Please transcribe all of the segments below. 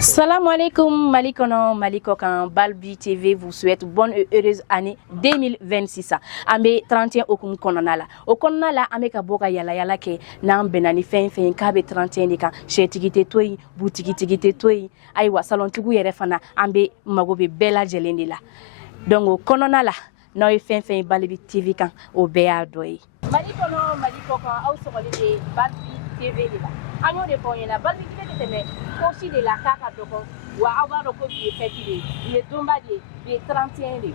Salam alaikum Malikono Malikokan Balbi TV vous souhaite bonne et heureuse année 2026. Ambe 31 okum kononala. O kononala ambe ka boka yala yala ke na benani fen ka be 31 de kan chetigite toyi boutikite toyi aywa salon tugu yere fana ambe magobe bela jelende la. Donc o kononala no fen Balbi TV kan o be adoyi. Malikono Malikokan aw sogolide Balbi TV de la. Anyo de ponyena Balbi TV teme aussi de la caca doko wa avoir ko bi fetile le domba de 31 de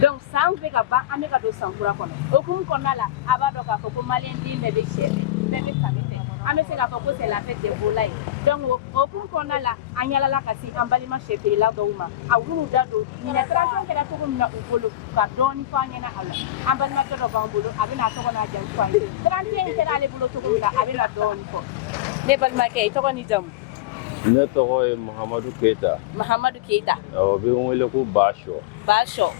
donc ça on fait ka ba ameka do sankura kono okum konala abado ka ko malien di mebe chef mebe kamete amese ka ko c'est la fête de volay donc okum konala anyala la kasi ambalima chef la douma awunu dado ni na 31 kera to ko na ubolo ka doni fanya na ala ambalima to do bambolo abina to ko na jan kwa 31 kera le bolo to ko na abina doni ko ne balma ke to ko ni jam ne tɔgɔ ye Mahamadou Keita. Mahamadou Keita. Awɔ bɛ wele ko Basho. Basho.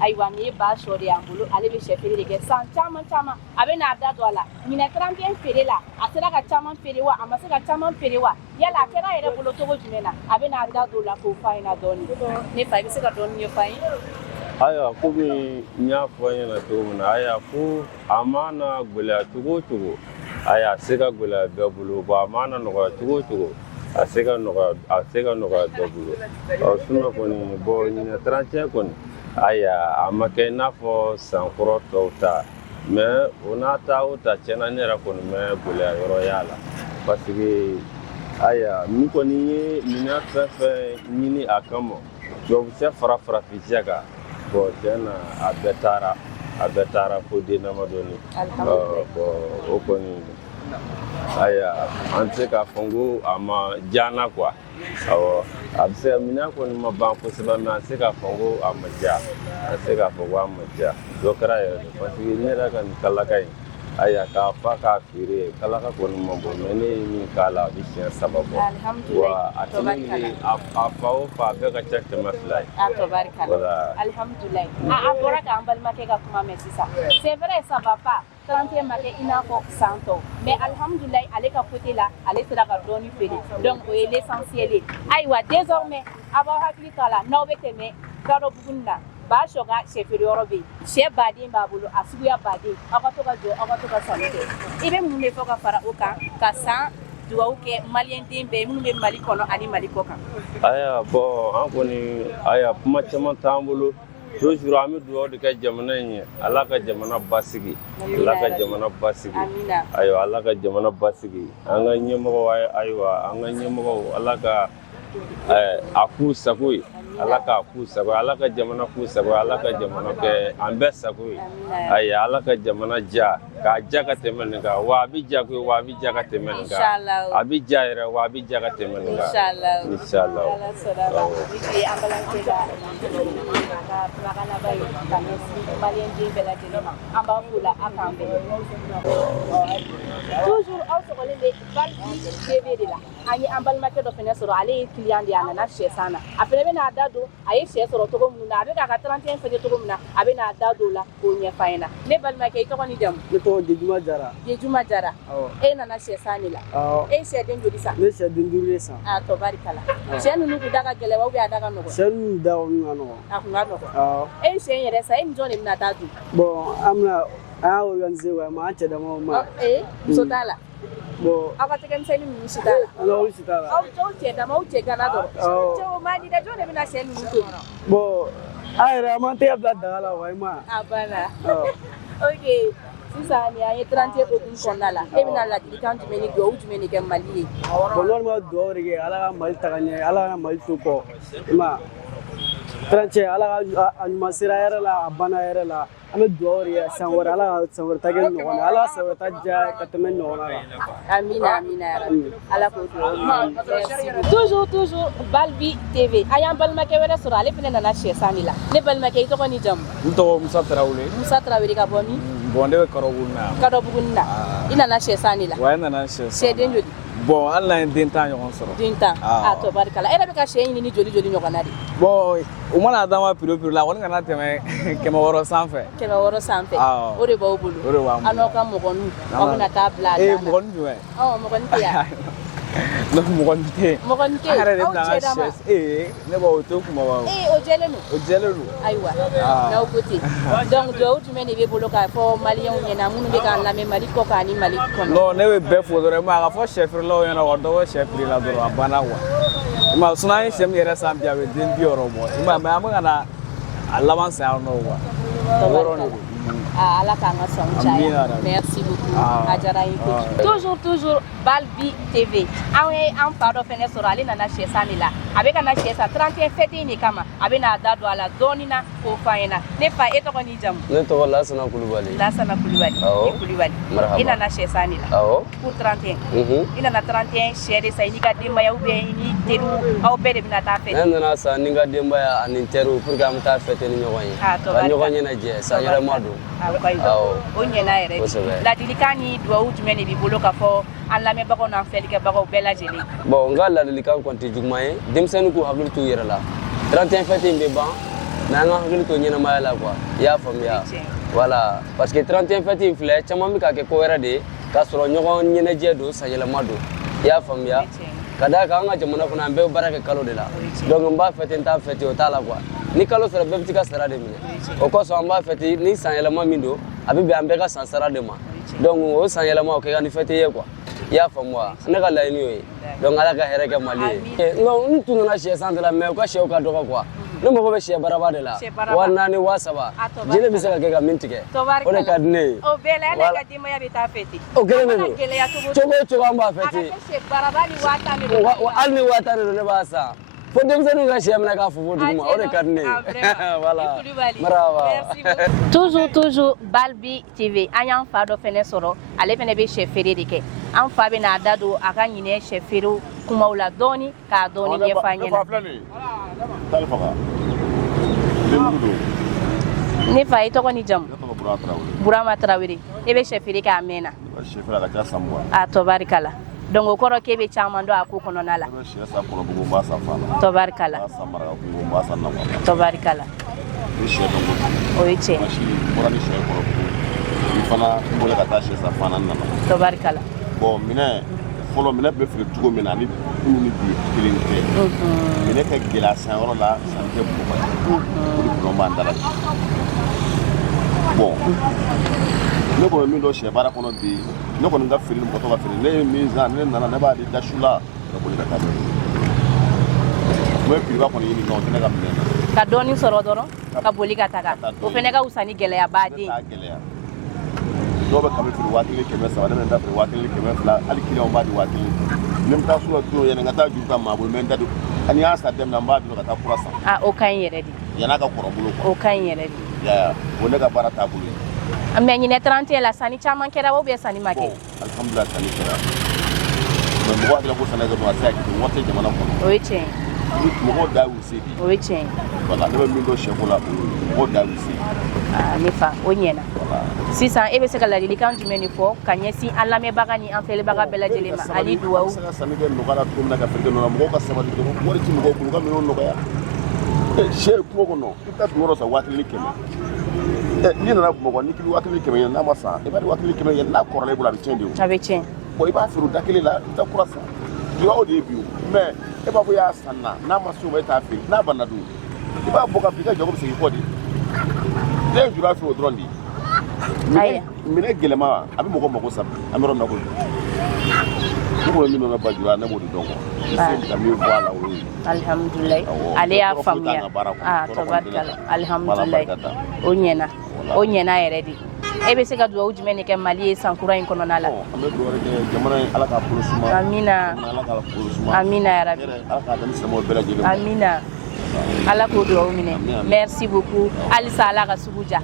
Ayiwa ni ye Basho de y'an bolo ale bɛ sɛfeere de kɛ san caman a bɛ n'a da don a la ɲinɛ 31 feere la a sera ka caman feere wa a ma se ka caman feere wa yala a kɛra yɛrɛ bolo cogo jumɛn na a bɛ n'a da don o la k'o f'a ɲɛna dɔɔni ne fa i bɛ se ka dɔɔni ɲɛfɔ an ye. Ayiwa komi n y'a fɔ an ɲɛna cogo min na ayiwa ko a mana gɛlɛya cogo o cogo ayiwa a se ka gɛlɛya bɛɛ bolo a mana nɔgɔya cogo o cogo a se ka nɔgɔya dɔ bolo sinon kɔni bon ɲinɛ 31 kɔni ayiwa a ma kɛ i n'a fɔ sankɔrɔ tɔw ta mais o n'a ta o ta tiɲɛna ne yɛrɛ kɔni bɛ gɛlɛya yɔrɔ y'a la parce que ayiwa min kɔni ye minɛn fɛn fɛn ɲini a kama tubabusɛ fara farafinsɛ kan bon tiɲɛna a bɛɛ taara fo den damadɔni bon o kɔni aya an tɛ se k'a fɔ ko a ma diya na quoi awɔ a bɛ se ka minɛn kɔni ma ban kosɛbɛ mais an tɛ se k'a fɔ ko a ma diya an tɛ se k'a fɔ ko a ma diya dɔ kɛra yɛrɛ de parce que ne yɛrɛ ka nin kalaka in aya k'a fa k'a feere kalaka kɔni ma bɔ mais ne ye min k'a la a bɛ siɲɛ 3 bɔ wa a tɛ ne wele a fa o fa a bɛɛ ka ca 200 ye. Voilà. Alhamdulillah. A bɔra k'an balimakɛ ka kuma mɛn sisan c'est vrai ça va pas 31 ma kɛ i n'a fɔ san tɔw mais alhamdulillah ale ka côté la ale sera ka dɔɔni feere donc o ye l'essentiel ye ayiwa désormais a b'aw hakili to a la n'aw bɛ tɛmɛ Gado Buguni na Basho ka sɛfeere yɔrɔ bɛ yen sɛ baden b'a bolo a suguya baden aw ka to ka jɔ aw ka to ka sanni kɛ i bɛ mun de fɔ ka fara o kan ka san dugawu kɛ maliyɛn den bɛɛ minnu bɛ Mali kɔnɔ ani Mali kɔ kan. Ayiwa bon an kɔni ayiwa kuma caman t'an bolo toujours an bɛ dugawu de kɛ jamana in ye Ala ka jamana basigi Ala ka jamana basigi ayiwa Ala ka jamana basigi an ka ɲɛmɔgɔw ayiwa an ka ɲɛmɔgɔw Ala ka a k'u sago ye Ala ka k'u sago ye Ala ka jamana k'u sago ye Ala ka jamana kɛ an bɛɛ sago ye ayiwa Ala ka jamana ja k'a ja ka tɛmɛ nin kan wa a bɛ ja koyi wa a bɛ ja ka tɛmɛ nin kan a bɛ ja yɛrɛ wa a bɛ ja ka tɛmɛ nin kan inshallah toujours aw sɔgɔlen bɛ Balbi TV de la an ye an balimakɛ dɔ fana sɔrɔ ale ye client de ye a nana sɛsan na a fana bɛ n'a da don a ye sɛ sɔrɔ cogo minnu na a bɛ k'a ka 31 fêter cogo min na a bɛ n'a da don o la k'o ɲɛfɔ an ɲɛna ne balimakɛ i tɔgɔ ni jamu. Ne tɔgɔ Jejuma Jara. Jejuma Jara e nana sɛsan de la e ye sɛden joli san. Ne sɛden 5 de san. a tɔbarikala sɛ ninnu kun da ka gɛlɛn wa ou bien a da ka nɔgɔn. Sɛ ninnu da kun ka nɔgɔn. a kun ka nɔgɔn e ye sɛ yɛrɛ san e ni jɔn de bɛna taa dun. bon an y'a organiser wa mais an cɛ damaw ma. muso t'a la. bon aw ka tɛgɛmisɛnnin ninnu si t'a la. non si t'a la. aw cɛ dama aw cɛ gana dɔrɔn. cɛw ma di dɛ jɔn de bɛna sɛ ninnu tobi. bon an yɛrɛ an m'an tɛgɛ bila daga la wa i ma. a banna. ok sisan nin an ye 31 hokumu kɔnɔna la e bɛna ladilikan jumɛn ni dugawu jumɛn de kɛ Mali ye. bon n'olu ma dugawu de kɛ Ala ka Mali taga ɲɛ Ala ka Mali to kɔ i ma 31 Ala ka a ɲuman sera yɛrɛ la a banna yɛrɛ la an bɛ dugawu de kɛ san wɛrɛ Ala ka san wɛrɛ ta kɛ ɲɔgɔn na Ala ka san wɛrɛ ta diya ka tɛmɛ ɲɔgɔn na kan. amina amina yarabi Ala k'o dugawu toujours Balbi TV a y'an balimakɛ wɛrɛ sɔrɔ ale fana nana sɛsan de la ne balimakɛ i tɔgɔ ni jamu. n tɔgɔ Musa Tarawele. Musa Tarawele ka bɔ min. bon ne bɛ Gado Buguni na. Gado Buguni na i nana sɛsan de la. wa e nana sɛsan. sɛden joli. bon hali n'an ye den tan ɲɔgɔn sɔrɔ. den tan a tɔbarikala e yɛrɛ bɛ ka sɛ ɲini ni joli ɲɔgɔn na de. bon u mana d'an ma piri la a kɔni kana tɛmɛ 600 sanfɛ. 600 sanfɛ o de b'aw bolo. o de b'an bolo an n'aw ka mɔgɔninw aw bɛna taa bila a dan na. mɔgɔnin jumɛn. mɔgɔnin tɛ yan. Donc mogonte. Mogonte. Ara de na chef. Ne ba oto kuma ba. O jelenu. O jelenu. Ayiwa. Na o côté. Donc do jumɛn de bɛ bolo k'a fɔ maliyɛnw ɲɛna minnu bɛ k'an lamɛn Mali kɔ kan ni Mali kɔnɔ. Non, ne bɛ bɛɛ fo dɔrɔn mais a ka fɔ chef law ɲɛna o dɔ bɔ chef la dɔrɔn a banna quoi. Ma suna ye sɛm yɛrɛ san bi a bɛ den 60 bɔ. Mais an bɛ ka na a laban san yan nɔ quoi. Ala k'an ka sɔn caya. Merci beaucoup. A diyara n ye kojugu. Toujours Balbi TV. An ye an fa dɔ fɛnɛ sɔrɔ ale nana sɛ san de la. A bɛ ka na sɛ san 31 fête in de kama. A bɛ n'a da don a la dɔɔni na k'o fɔ an ɲɛna. Ne fa e tɔgɔ n'i jamu? Ne tɔgɔ Lasana Kulubali. Lasana Kulubali. Awɔ. I Kulubali. Marhaba. I nana sɛ san de la. Awɔ. Pour 31. I nana 31 sɛ de san i n'i ka denbaya ou bien i ni teriw aw bɛɛ de bɛna taa fête. Ne nana san ni n ka denbaya ani n teriw pour que an bɛ taa fête ni ɲɔgɔn ye. Ah, Ka ɲɔgɔn ɲɛnajɛ san yɛlɛma don. Awɔ. O ɲɛna yɛrɛ. Kosɛbɛ. Ladilikan ni duwawu jumɛn de b'i bolo ka fɔ an lamɛnbagaw n'an filɛlikɛbagaw bɛɛ lajɛlen? Bon n ka ladilikan kɔni tɛ juguman ye denmisɛnnin k'u hakili t'u yɛrɛ la 31 fête in bɛ ban mais an ka hakili to ɲɛnamaya la quoi i y'a faamuya voilà parce que 31 fête in filɛ caman bɛ ka kɛ ko wɛrɛ de ye k'a sɔrɔ ɲɔgɔn ɲɛnajɛ don san yɛlɛma don i y'a faamuya ka d'a kan an ka jamana kɔnɔ an bɛɛ bɛ baara kɛ kalo de la donc n b'a fêter n t'a fêter o t'a la quoi ni kalo sera bɛɛ bɛ t'i ka sara de minɛ o kosɔn an b'a fêter ni san yɛlɛma min don a bɛ bɛn an bɛɛ ka san sara de ma donc o san yɛlɛma o kɛ ka ni fête ye quoi i y'a faamu wa ne ka laɲini y'o ye donc ala ka hɛrɛ kɛ Mali ye non n tun nana sɛ san de la mais u ka sɛw ka dɔgɔ quoi ne mago bɛ sɛ baraba de la 4,000 3,000 jeli bɛ se ka kɛ ka min tigɛ o de ka di ne ye o bɛɛ la yala i ka denbaya bɛ taa fêter o kelen de don gɛlɛya cogo cogo o cogo an b'a fêter a ka kɛ sɛ baraba ni 1000 de don hali ni 1000 de don ne b'a san fo denmisɛnninw ka sɛ minɛ k'a fofo duguma o de ka di ne ye voilà marhaba toujours Balbi TV an y'an fa dɔ fɛnɛ sɔrɔ ale fɛnɛ bɛ sɛ feere de kɛ an fa bɛ n'a da don a ka ɲinɛ sɛ feerew kumaw la dɔɔni k'a dɔɔni ɲɛfɔ an ɲɛna ne fa i tɔgɔ ni jamu? Burama Tarawele. E bɛ sɛ feere kɛ a mɛnna? A tɔbarikala donc o kɔrɔ k'e bɛ caman dɔn a ko kɔnɔna la tɔbarikala tɔbarikala o ye tiɲɛ tɔbarikala bon minɛ fɔlɔ minɛ bɛ feere cogo min na ani kunu ni bi kelen tɛ minɛ ka gɛlɛya san yɔrɔ la san tɛ bɔgɔ o de b'an dala bon ne kɔni min dɔn sɛ baara kɔnɔ bi ne kɔni ka feere mɔgɔ tɔ ka feere ne ye min san ne nana ne b'a di dasu la ka boli ka taa n bɛ piriba kɔni ɲini kan o tɛ ne ka minɛ na ka dɔɔni sɔrɔ dɔrɔn ka boli ka taga o fɛnɛ ka wusa ni gɛlɛya baden dɔw bɛ kami feere 1,300 ne bɛ taa feere 1,200 hali client b'a di 1,000 ne bɛ taa so la don yanni n ka taa juru ta maa bolo n bɛ n da don ani y'a san dɛmɛ n b'a dun ka taa kura san o ka ɲi yɛrɛ de yan'a ka kɔrɔ bolo o ka ɲi yɛrɛ de o ne ka baara taabolo ye mais ɲinɛ 31 la sanni caman kɛra ou bien sanni ma kɛ alhamdulillah sanni kɛra mais mɔgɔ hakili ko sanni kɛ dɔrɔn a se ka kɛ wari tɛ jamana kɔnɔ o ye tiɲɛ mɔgɔw da y'u se de o ye tiɲɛ voilà ne bɛ min dɔn sɛko la mɔgɔw da y'u se ne fa o ɲɛna sisan e bɛ se ka ladilikan jumɛn de fɔ ka ɲɛsin an lamɛnbaga ni an filɛlibaga bɛɛ lajɛlen ma ani duwawu se ka sanni kɛ nɔgɔya la cogo min na ka feere kɛ nɔgɔya mɔgɔw ka sabali dɔrɔn wari ti mɔgɔw bolo u ka minɛnw nɔgɔya sɛ kungo kɔnɔ i bɛ taa tunkɔrɔ san 1,100 n'i nana Bamakɔ n'i k'i bɛ 1,100 ye n'a ma san i b'a di 1,100 ye n'a kɔrɔla i bolo a bɛ tiɲɛ de o a bɛ tiɲɛ bon i b'a feere o da kelen la i bɛ taa kura san duwawu de ye bi o mais e b'a fɔ i y'a san na n'a ma se o ma e t'a feere n'a banna dun i b'a bɔ ka bin i ka jago bɛ segin kɔ de ne ye juru feere o dɔrɔn de ye minɛ gɛlɛma a bɛ mɔgɔ mago sa an bɛ yɔrɔ min na ko ne kɔni min nana ba juru ne b'o de dɔn quoi se ka min bɔ a la o ye alhamdulilayi ale y'a faamuya tabarikala alhamdulilayi o ɲɛna yɛrɛ de e bɛ se ka duwawu jumɛn de kɛ Mali ye san kura in kɔnɔna la an bɛ duwawu kɛ jamana in ala k'a bolo suma amina ala k'a bolo suma amina yarabi ala k'a dɛmɛ silamɛw bɛɛ lajɛlen amina ala k'o duwawu minɛ merci beaucoup halisa ala ka sugu ja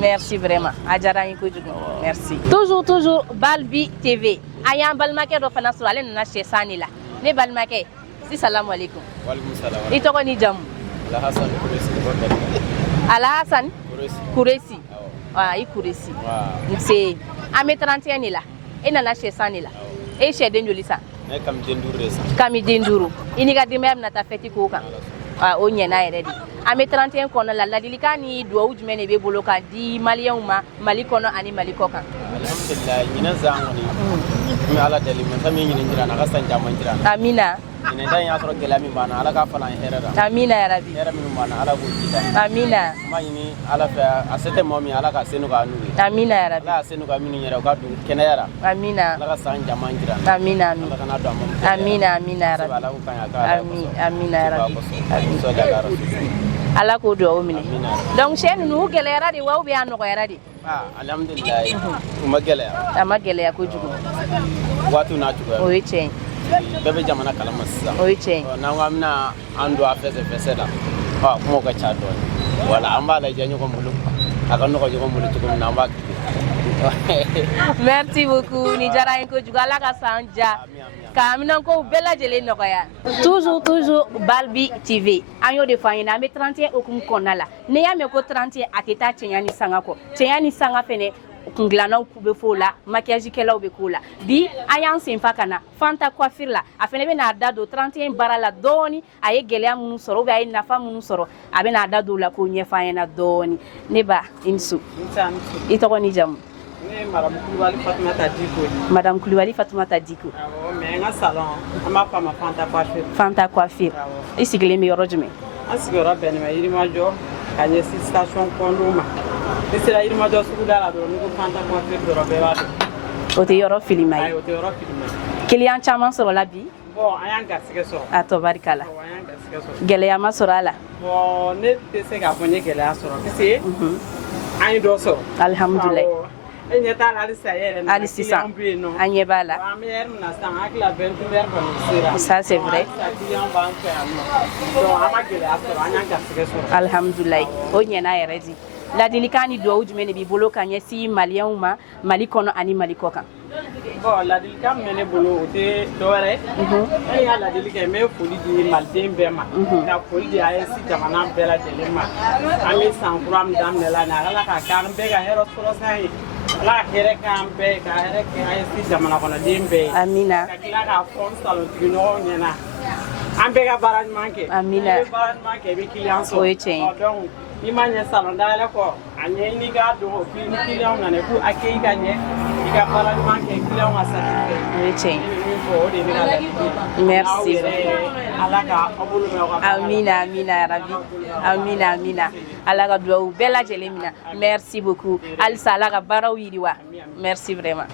merci vraiment a diyara n ye kojugu merci toujours Balbi TV an y'an balimakɛ dɔ fana sɔrɔ ale nana sɛ san de la ne balimakɛ salamu alaikum i tɔgɔ ni jamu Alhasan Kuresi i Kuresi nse an bɛ 31 de la e nana sɛ san de la e sɛ den joli san kami den 5 i n'i ka denbaya bɛna taa fɛti k'o kan o ɲɛna yɛrɛ de an bɛ 31 kɔnɔ la ladilikan ni duwawu jumɛn de bɛ bolo ka di maliyɛnw ma Mali kɔnɔ ani Mali kɔ kan alhamdulillah ɲinɛ zan kɔni mi ala deli men tami ni njira na kasa njama njira amina ina dan ya soro gela mi bana ala ka fala herera amina ya rabbi hera mi bana ala ko kita amina ma ni ala fa asete momi ala ka senu ka nu amina ya rabbi ala senu ka mini nyera ka du kenayara amina ala ka san njama njira amina ala kana do amon amina amina ya rabbi ala ko kan ya ka amina ya rabbi so da la rasul ala ko do mini donc chaîne nu gelera di waw bi an ko yaradi alhamdulillah kuma gele ama gele ko jugu watu na tuga o yechen bebe jamana kala massa o yechen na ngamna ando afese la kuma ka cha do wala ambala janyo ko mulu akan ko jogo mulu tukum na mbak merci beaucoup ni jara en ko jugu ala ka sanja kamina ko bela jele nokoya toujours Balbi TV anyo de fanyina me 31 okum konala ne ya me ko 31 ateta chenyani sanga ko chenyani sanga fene kunglana kube fola maquillage kelaw be kula bi ayan simfa kana fanta coiffure la afene be na dado 31 barala doni aye gelea munu soro be aye nafa munu soro abe na dado la ko nyefa yana doni ne ba insu itoko ni jam Madame Koulibaly Fatoumata Diko. Mais un salon, ma femme Fanta Coiffure. Fanta Coiffure. Ici, il est meilleur aujourd'hui. Ici, il est meilleur. Il y a une station Kondoma. Ici, il est meilleur sur la Fanta Coiffure de Robert. Au théâtre filmé. Au théâtre filmé. Client chaman sur la vie. Bon, il y a un gars à Tobarikala. Geleama Sorala. Bon, ne te sais qu'à venir Gelea Sora. C'est un dosso. Alhamdulillah. Alice Sissan, Agnébala. Ça, c'est vrai. Alhamdulillah. Onyena eredi. La delikani do ujumene bi bolo kanye si malien uma mali kono ani mali koka. Bon, la delikani mene bolo te dore. Ya la delikani me foli di malden bema. Na foli di ayesi jamana bela delema. Ami sankura mdam la na la ka kan bega hero prosai. La here kan be ka here ke ayesi jamana kono dembe. Amina. Ka ka fon salon tino nyena. Ambega baraj manke. Amina. Baraj manke be client so. Oyechen. Donc imanye salon dala ko anye ni ga do client na ne ku akei ga nye ga baraj manke client wa satisfait. Oyechen. Merci. Amina, amina, Rabbi. Amina, amina. Alaga doua bella jelemina. Merci beaucoup. Alisa alaga barawiriwa. Merci vraiment.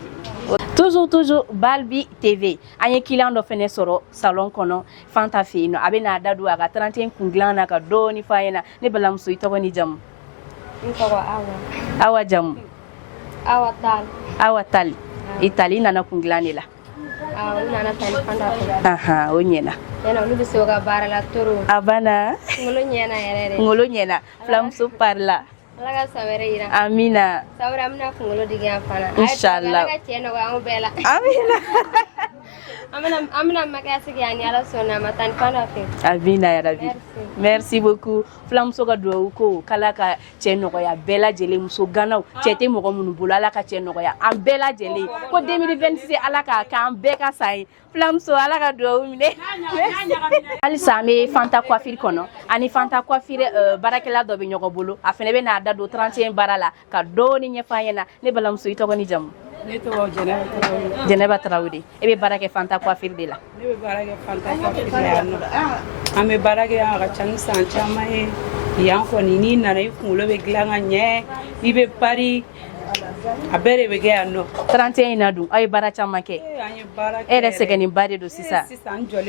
Toujours Balbi TV. Anye client do fene soro salon kono Fanta fino. Abena dadu aga 31 kunglana ka doni fayena. Ne balam so itoko ni jam. Awa jam. Awa tal. Itali nana kunglani la. Nana tan Fanta fino. Aha, onyena. Yana ulu biso ga barala toro. Abana. Ngolo nyena yerere. Ngolo nyena. Flam so parla. Alaga sabere ira. Amina. Sabra amna ngolo diga fana. Inshallah. Alaga cheno ga bela. Amina. Amna makasi gani ala sona matan Fanta fino. Amina ya Rabbi. Merci beaucoup. Flam so ga do ko kala ka cheno ko ya bela jele muso ganaw. Chete mo ko munu bula ala ka cheno ko ya am bela jele. Ko 2026 ala ka am beka sai. Flam so ala ka do mine. Alisa me Fanta Coiffure kono. Ani Fanta Coiffure barakela do be nyoko bulu. Afene be na da do 31 barala ka do ni nyefayena ne balam so itoko ni jam. Jeneba Traoré. Ebe barake Fanta Coiffure de la. Ebe barake Fanta Coiffure ya no. Ame barake ya ga changi sancha mai. Yan ko ni na rai kungulo be glanga nye. Ibe pari abere be ga no. 31 na du ay baracha make. Ere segani bari do sisa.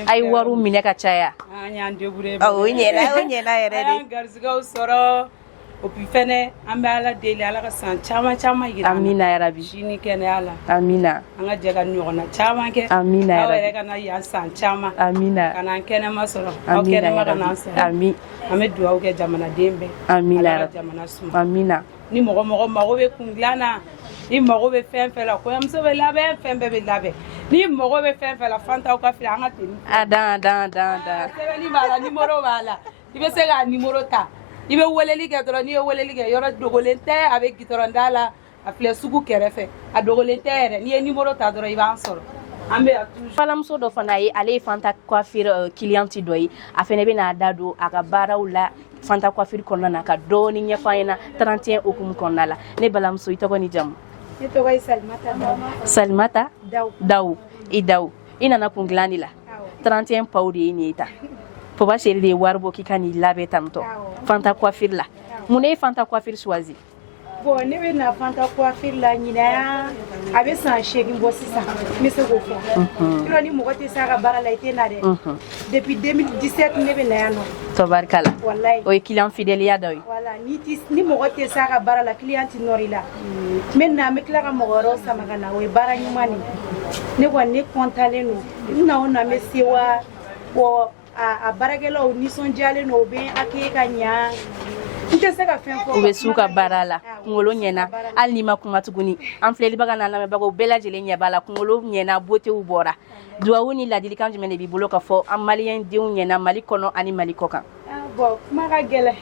Ay waru mineka chaya. Anya ndebure. Oh onyela erede. Garziga usoro. Opi fene ambe ala deli ala ka san chama yira. Amina ya Rabbi. Shini kene ala. Amina. Anga jaga nyona chama ke. Amina ya Rabbi. Kana ya san chama. Amina. Kana kene masoro. Amina ya Rabbi. Amin. Ame duwa ke jamana dembe. Amina ya Rabbi. Jamana suma. Amina. Ni mogo mago be kunglana. Ni mogo be fenfela ko yamso be labe fembe be labe. Ni mogo be fenfela Fanta Coiffure anga teni. Da. Sebe ni bala numero bala. Ibe se ga numero ta. Ibe weleli ke doro ni weleli ke yoro dogolente avec gitorandala a fle sugu kerefe a dogolente ere ni numero ta doro iba ansoro ambe a toujours falam so do fana yi ale Fanta Coiffure client doyi afene be na dado aga barawla Fanta Coiffure konna na ka doni nya fayna 31 okum konna la ne balam so itoko ni jam Ne tɔgɔ ye Salimata Dawu. Salimata Dawu. Dawu. I Dawu. I nana kun dilan de la. 31 paw de ye nin ye tan. Papa chéri de ye wari bɔ k'i ka n'i labɛn tantɔ. Fanta coiffure la. Mun ne ye Fanta coiffure choisi? Bon, ne bɛ na Fanta coiffure la ɲinɛ a bɛ san 8 bɔ sisan n bɛ se k'o fɔ. Yɔrɔ ni mɔgɔ tɛ se a ka baara la i tɛ na dɛ. Depuis 2017 ne bɛ na yan nɔ. Tabarikala. Wallahi. O ye client fidèle ya dɔ ye. Voilà, ni mɔgɔ tɛ se a ka baara la client tɛ nɔrɔ i la. Maintenant n bɛ tila ka mɔgɔ wɛrɛw sama ka na o ye baara ɲuman de ye. Ne kɔni ne kɔntalen don. Na o na n bɛ se wa wa a baarakɛlaw nisɔndiyalen don u bɛ accueillir ka ɲa. N tɛ se ka fɛn fɔ. U bɛ s'u ka baara la kunkolo ɲɛna hali n'i ma kuma tuguni an filɛlibaga n'a lamɛnbagaw bɛɛ lajɛlen ɲɛ b'a la kunkolo ɲɛna beautéw bɔra duwawu ni ladilikan jumɛn de b'i bolo ka fɔ an maliyɛn denw ɲɛna Mali kɔnɔ ani Mali kɔ kan? Bon kuma ka gɛlɛn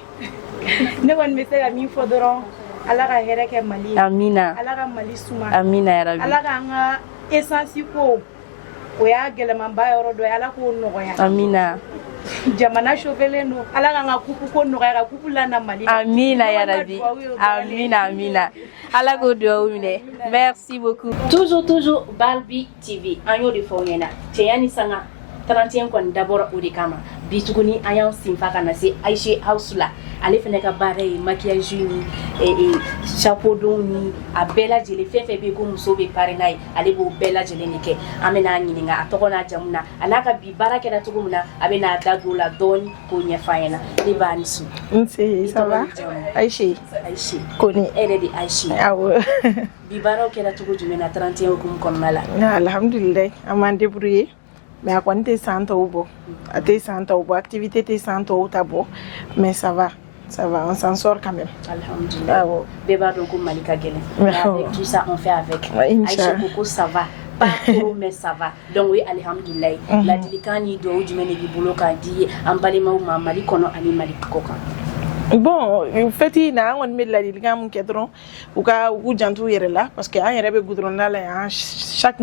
ne kɔni bɛ se ka min fɔ dɔrɔn Ala ka hɛrɛ kɛ Mali ye. Amina. Ala ka Mali suma. Amina yarabi. Ala k'an ka essence ko o y'a gɛlɛmanba yɔrɔ dɔ ye Ala k'o nɔgɔya. Amina. Jamana chauffelen don Ala k'an ka kupu ko nɔgɔya ka kupu lana Mali. Amina yarabi. Amina amina. Ala k'o duwawu minɛ. Merci beaucoup. Toujours Balbi TV an y'o de fɔ ɲɛna cɛya ni sanga 31 kɔni dabɔra o de kama bi tuguni an y'an senfa ka na se Aïche House la ale fɛnɛ ka baara ye maquillage ni chapeau don ni a bɛɛ lajɛlen fɛn fɛn bɛ ko muso bɛ pare n'a ye ale b'o bɛɛ lajɛlen de kɛ an bɛna ɲininka a tɔgɔ n'a jamu na a n'a ka bi baara kɛra cogo min na a bɛna da don o la dɔɔni k'o ɲɛfɔ an ɲɛna ne b'a ni su. Nse ça va Aïche Koni e yɛrɛ de Aïche. Awɔ. Bi baaraw kɛra cogo jumɛn na 31 hukumu kɔnɔna la? Alhamdulillah an m'an débrouiller mais a kɔni tɛ san tɔw bɔ a tɛ san tɔw bɔ activité tɛ san tɔw ta bɔ mais ça va on s'en sort quand même. Alhamdulillah. Bɛɛ b'a dɔn ko Mali ka gɛlɛn mais avec tout ça on fait avec. Aïcha ko ko ça va pas trop mais ça va donc oui alhamdulillah ladilikan ni duwawu jumɛn de b'i bolo k'a di an balimaw ma Mali kɔnɔ ani Mali kɔ kan? Bon fɛti na an kɔni bɛ ladilikan mun kɛ dɔrɔn u janto u yɛrɛ la parce que an yɛrɛ bɛ goudronnada la yan chaque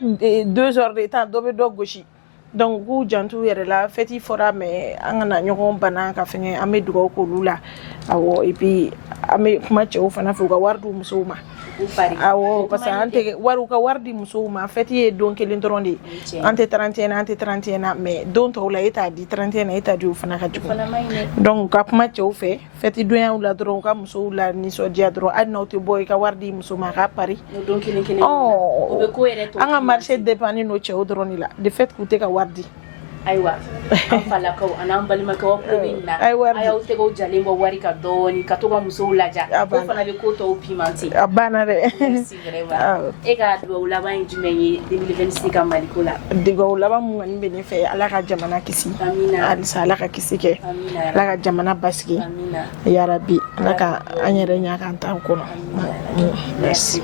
2 heures de temps dɔ bɛ dɔ gosi donc k'u janto u yɛrɛ la fɛti fɔra mais an kana ɲɔgɔn bana ka fɛngɛ an bɛ dugawu k'olu la awɔ et puis an bɛ kuma cɛw fana fɛ u ka wari di musow ma awɔ parce que an tɛ wari u ka wari di musow ma fɛti ye don kelen dɔrɔn de ye an tɛ 31 na mais don tɔw la e t'a di 31 na e t'a di o fana ka jugu donc u ka kuma cɛw fɛ fɛti donyaw la dɔrɔn u ka musow la nisɔndiya dɔrɔn hali n'aw tɛ bɔ i ka wari di muso ma a ka pari an ka marché dépend n'o cɛw dɔrɔn de la de fait k'u tɛ ka wari di. Ayiwa an falakaw an'an balimakɛw ko bɛ na a y'aw tɛgɛw jalen bɔ wari ka dɔɔni ka to ka musow laja o fana bɛ ko tɔw pimenter a banna dɛ. Merci vraiment e ka duwawu laban ye jumɛn ye 2026 ka Mali ko la? Duwawu laban mun kɔni bɛ ne fɛ Ala ka jamana kisi halisa Ala ka kisi kɛ Ala ka jamana basigi yarabi Ala ka an yɛrɛ ɲa k'an t'an kɔnɔ. Merci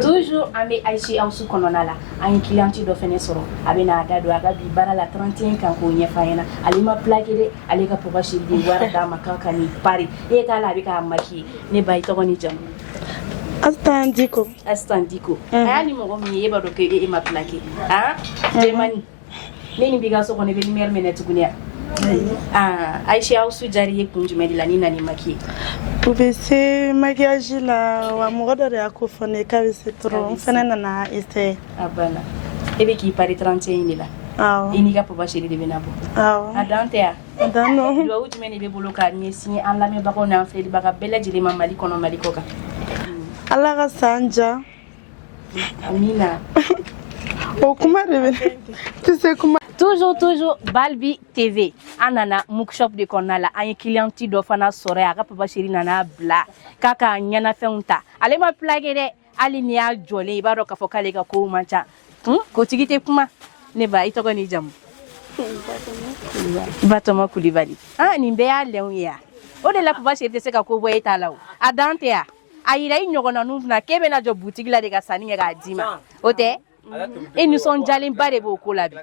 toujours an bɛ Aïche House kɔnɔna la an ye client dɔ fɛnɛ sɔrɔ a bɛna da don a ka bi baara la 31 kan k'o ɲɛfɔ an ɲɛna ale ma plaqué dɛ ale ka papa chéri de wari d'a ma k'a ka nin pari e t'a la a bɛ k'a maquiller ne ba i tɔgɔ ni jamu? Astan Diko. A y'a ni mɔgɔ min ye e b'a dɔn ko e ma plaqué Jemani ne ni b'i ka so kɔnɔ i bɛ lumière minɛ tuguni wa? Aïche House jari ye kun jumɛn de la ni nani maquiller? U bɛ se maquillage la wa mɔgɔ dɔ de y'a ko fɔ ne k'a bɛ se dɔrɔn n fana nana essayer. A banna e bɛ k'i pari 31 de la? Awɔ. I n'i ka papa chéri de bɛna bɔ? Awɔ. A dan tɛ yan? A dan don. Duwawu jumɛn de bɛ bolo k'a ɲɛsin an lamɛnbagaw n'an filɛlibaga bɛɛ lajɛlen ma Mali kɔnɔ Mali kɔ kan? Ala ka san diya. Amina. O kuma de bɛ tɛ se kuma. Toujours Balbi TV an nana Mouk Shop de kɔnɔna la an ye client dɔ fana sɔrɔ yen a ka papa chéri nana bila k'a ka ɲɛnafɛnw ta ale ma plaqué dɛ hali n'i y'a jɔlen i b'a dɔn k'a fɔ k'ale ka kow man ca kotigi tɛ kuma ne ba i tɔgɔ ni jamu? Batoma Kulibali. Nin bɛɛ y'a lɛnw ye yan o de la papa chéri tɛ se ka ko bɔ e ta la o a dan tɛ yan a yira i ɲɔgɔnnaninw kunna k'e bɛna jɔ butigi la de ka sanni kɛ k'a d'i ma o tɛ e nisɔndiyalenba de b'o ko la bi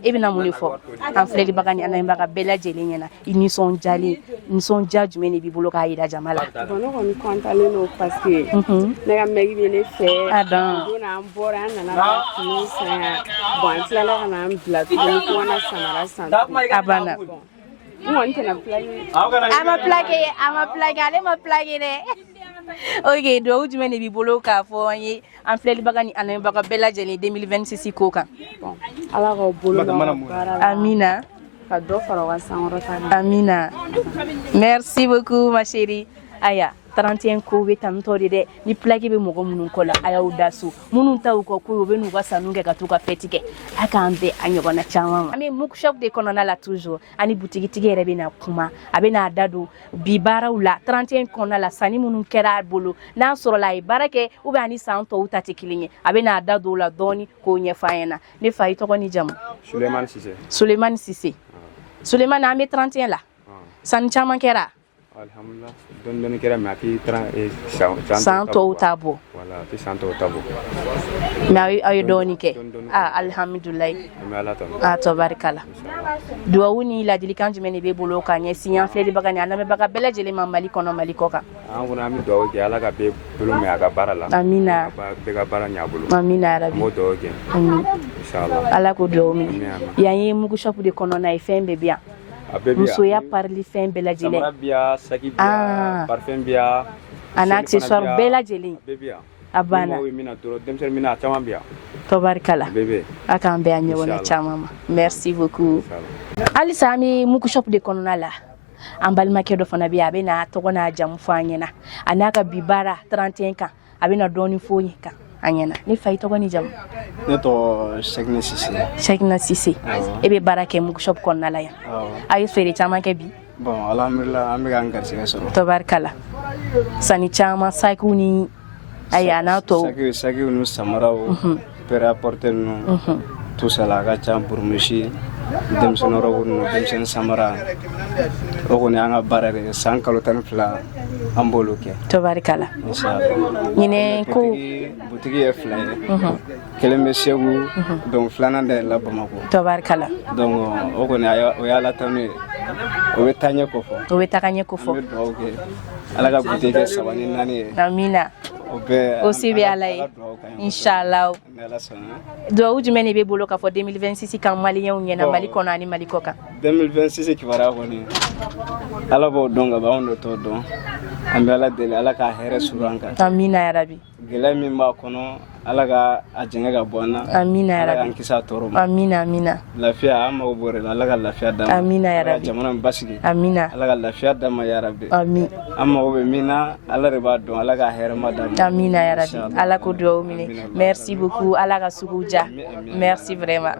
e bɛna mun de fɔ an filɛlibaga ni an lamɛnbaga bɛɛ lajɛlen ɲɛna i nisɔndiya jumɛn de b'i bolo k'a yira jama la? Bon ne kɔni kɔntalen don parce que ne ka mɛgi bɛ ne fɛ don an bɔra an nana ka fini san yan bon an tilala ka na an bila tuguni ko kana samara san a banna n kɔni tɛna plaqué a ma plaqué ale ma plaqué dɛ Ok, duwawu jumɛn de b'i bolo k'a fɔ an ye an filɛlibaga ni an lamɛnbaga bɛɛ lajɛlen 2026 ko kan? Ala k'aw bolo da baara la. Amina. Ka dɔ fara wa sankɔrɔta kan. Amina. Merci beaucoup ma chérie. Aya 31 ko bɛ tantɔ de dɛ ni plaque bɛ mɔgɔ minnu kɔ la a y'aw da so minnu ta u ka ko u bɛ n'u ka sanu kɛ ka t'u ka fête kɛ a k'an bɛn a ɲɔgɔnna caman ma. An bɛ Muku Shop de kɔnɔna la toujours ani butigitigi yɛrɛ bɛ na kuma a bɛ n'a da don bi baaraw la 31 kɔnɔna la sanni minnu kɛra a bolo n'a sɔrɔla a ye baara kɛ ou bien ani san tɔw ta tɛ kelen ye a bɛ n'a da don o la dɔɔni k'o ɲɛfɔ an ɲɛna ne fa i tɔgɔ ni jamu. Sulemani Sise. Sulemani Sise. Sulemani an bɛ 31 la sanni caman kɛra. Alhamdulillah dɔɔni kɛra mais a tɛ san tɔw ta bɔ. Voilà a tɛ san tɔw ta bɔ. Mais aw ye dɔɔni kɛ alhamdulilayi tabarikala. Duwawu ni ladilikan jumɛn de b'e bolo ka ɲɛsin an filɛlibaga ni an lamɛnbaga bɛɛ lajɛlen ma Mali kɔnɔ Mali kɔ kan? An kɔni an bɛ duwawu kɛ Ala ka bɛɛ bolo mɛn a ka baara la. Amina. Bɛɛ ka baara ɲɛ a bolo. Amina yarabi. An b'o duwawu kɛ. Inshallah. Ala ko duwawu minɛ. Yan ye Muku Shop de kɔnɔna ye fɛn bɛɛ bi yan. Musoya parili fɛn bɛɛ lajɛlen. Samara bi yan, saki bi yan, parfum bi yan. Ani accessoire bɛɛ lajɛlen. A bɛɛ bi yan. A banna. Denmisɛnnin mina caman bi yan. Tabarikala. A k'an bɛn a ɲɔgɔnna caman ma. Merci beaucoup. Halisa an bɛ Muku Shop de kɔnɔna la. An balimakɛ dɔ fana bɛ yen a bɛ na tɔgɔ n'a jamu fɔ an ɲɛna a n'a ka bi baara 31 kan a bɛ na dɔɔni fɔ ɲɛ kan an ɲɛna ne fa i tɔgɔ ni jamu. Ne tɔgɔ Sekina Sise. Sekina Sise e bɛ baara kɛ Muku Shop kɔnɔna la yan a ye feere caman kɛ bi. Bon alhamdulillah an bɛ k'an garisɛgɛ sɔrɔ. Tabarikala sanni caman sakiw ni ayi a n'a tɔw. Sakiw ni samaraw pere apporter ninnu tout ça la a ka ca burumusi denmisɛnnin rɔbu ninnu denmisɛnnin samara o kɔni an ka baara de san kalo 12 an b'olu kɛ. Tabarikala ɲinɛ ko butigi ye 2 ye kelen bɛ Segu donc 2nan da yɛlɛla Bamako. Tabarikala donc o kɔni o y'ala tanu ye o bɛ taa ɲɛ ko fɔ. O bɛ taga ɲɛ ko fɔ. An bɛ duwawu kɛ Ala ka butigi kɛ 3 ni 4 ye. Amina. O se bɛ Ala ye inshallah. Duwawu jumɛn de b'e bolo k'a fɔ 2026 kan maliyɛnw ɲɛna Mali kɔnɔ ani Mali kɔ kan? 2026 kibaruya kɔni Ala b'o dɔn ka ban anw de t'o dɔn an bɛ Ala deli Ala ka hɛrɛ surun an kan. Amina yarabi. Gɛlɛya min b'a kɔnɔ Ala ka a jɛngɛ ka bɔ an na. Amina yarabi. Ala k'an kisi a tɔɔrɔ ma. Amina amina. Lafiya an mago b'o de la Ala ka lafiya d'an ma. Amina yarabi. Jamana in basigi. Amina. Ala ka lafiya d'an ma yarabi. Amin. An mago bɛ min na Ala de b'a dɔn Ala ka hɛrɛ ma d'an ma. Amina yarabi. Ala ko duwawu minɛ. Merci beaucoup Ala ka sugu ja. Merci vraiment.